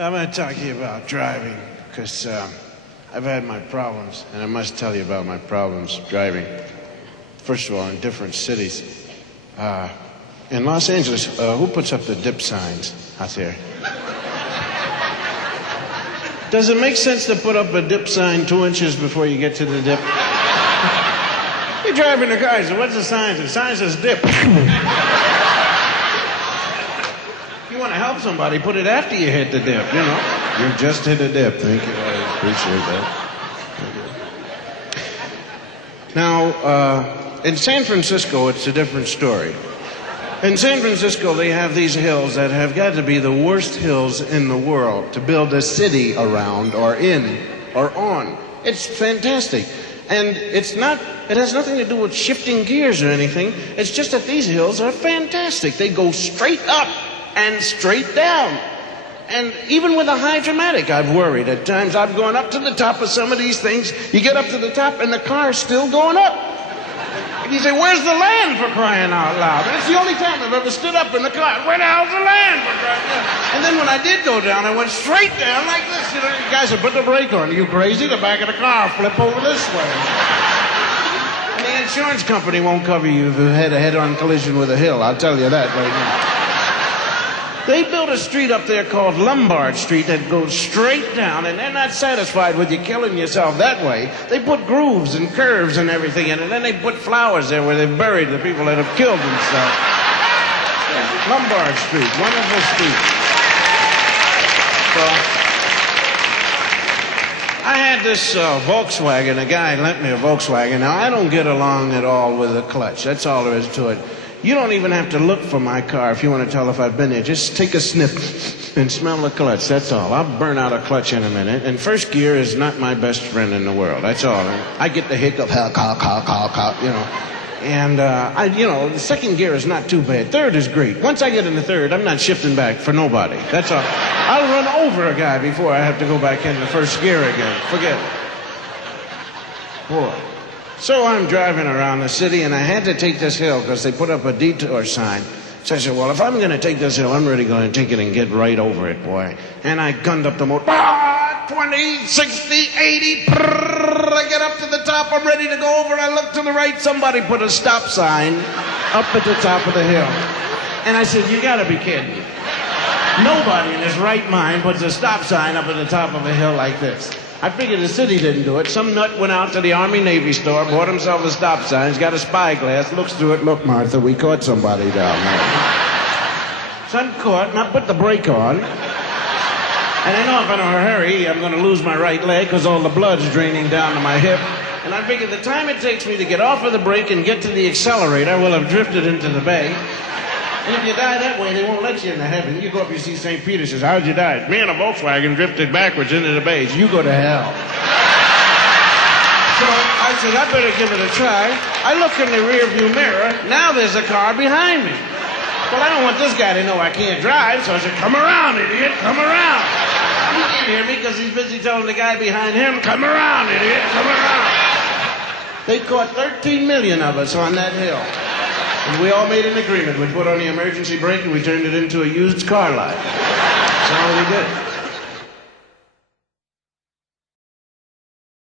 I'm going to talk to you about driving, because I've had my problems, and I must tell you about my problems driving. First of all, in different cities. In Los Angeles, who puts up the dip signs out there? Does it make sense to put up a dip sign 2 inches before you get to the dip? You're driving the car, so what's the sign? The sign says dip. If you want to help somebody, put it after you hit the dip, you know. You just hit a dip. Thank you. I appreciate that. Now, in San Francisco, it's a different story. In San Francisco, they have these hills that have got to be the worst hills in the world to build a city around or in or on. It's fantastic. And it has nothing to do with shifting gears or anything. It's just that these hills are fantastic. They go straight up and straight down. And even with a high dramatic, I've worried at times. I've gone up to the top of some of these things. You get up to the top and the car's still going up. And you say, where's the land, for crying out loud? That's the only time I've ever stood up in the car. Where the hell's the land, for crying out loud? And then when I did go down, I went straight down like this. You know, you guys said, put the brake on. Are you crazy? The back of the car flip over this way. And the insurance company won't cover you if you had a head-on collision with a hill. I'll tell you that right now. They built a street up there called Lombard Street that goes straight down, and they're not satisfied with you killing yourself that way. They put grooves and curves and everything in it, and then they put flowers there where they buried the people that have killed themselves. Yeah, Lombard Street, wonderful street. So, I had this Volkswagen. A guy lent me a Volkswagen. Now, I don't get along at all with the clutch. That's all there is to it. You don't even have to look for my car if you want to tell if I've been there. Just take a sniff and smell the clutch. That's all. I'll burn out a clutch in a minute. And first gear is not my best friend in the world. That's all. I get the hiccup, you know. And, the second gear is not too bad. Third is great. Once I get in the third, I'm not shifting back for nobody. That's all. I'll run over a guy before I have to go back in the first gear again. Forget it. Boy. So I'm driving around the city, and I had to take this hill because they put up a detour sign. So I said, well, if I'm going to take this hill, I'm really going to take it and get right over it, boy. And I gunned up the motor. 20, 60, 80. I get up to the top. I'm ready to go over. I look to the right. Somebody put a stop sign up at the top of the hill. And I said, you got to be kidding me. Nobody in his right mind puts a stop sign up at the top of a hill like this. I figured the city didn't do it. Some nut went out to the Army-Navy store, bought himself a stop sign, he's got a spyglass, looks through it, look, Martha, we caught somebody down there. So I'm caught, and I put the brake on. And I know if I'm in a hurry, I'm going to lose my right leg because all the blood's draining down to my hip. And I figured the time it takes me to get off of the brake and get to the accelerator will have drifted into the bay. And if you die that way, they won't let you into heaven. You go up, you see St. Peter, says, how'd you die? Me and a Volkswagen drifted backwards into the bays. You go to hell. So I said, I better give it a try. I look in the rearview mirror. Now there's a car behind me. Well, I don't want this guy to know I can't drive, so I said, come around, idiot, come around. He can't hear me because he's busy telling the guy behind him, come around, idiot, come around. They caught 13 million of us on that hill. And we all made an agreement. We put on the emergency brake and we turned it into a used car lot. That's all we did.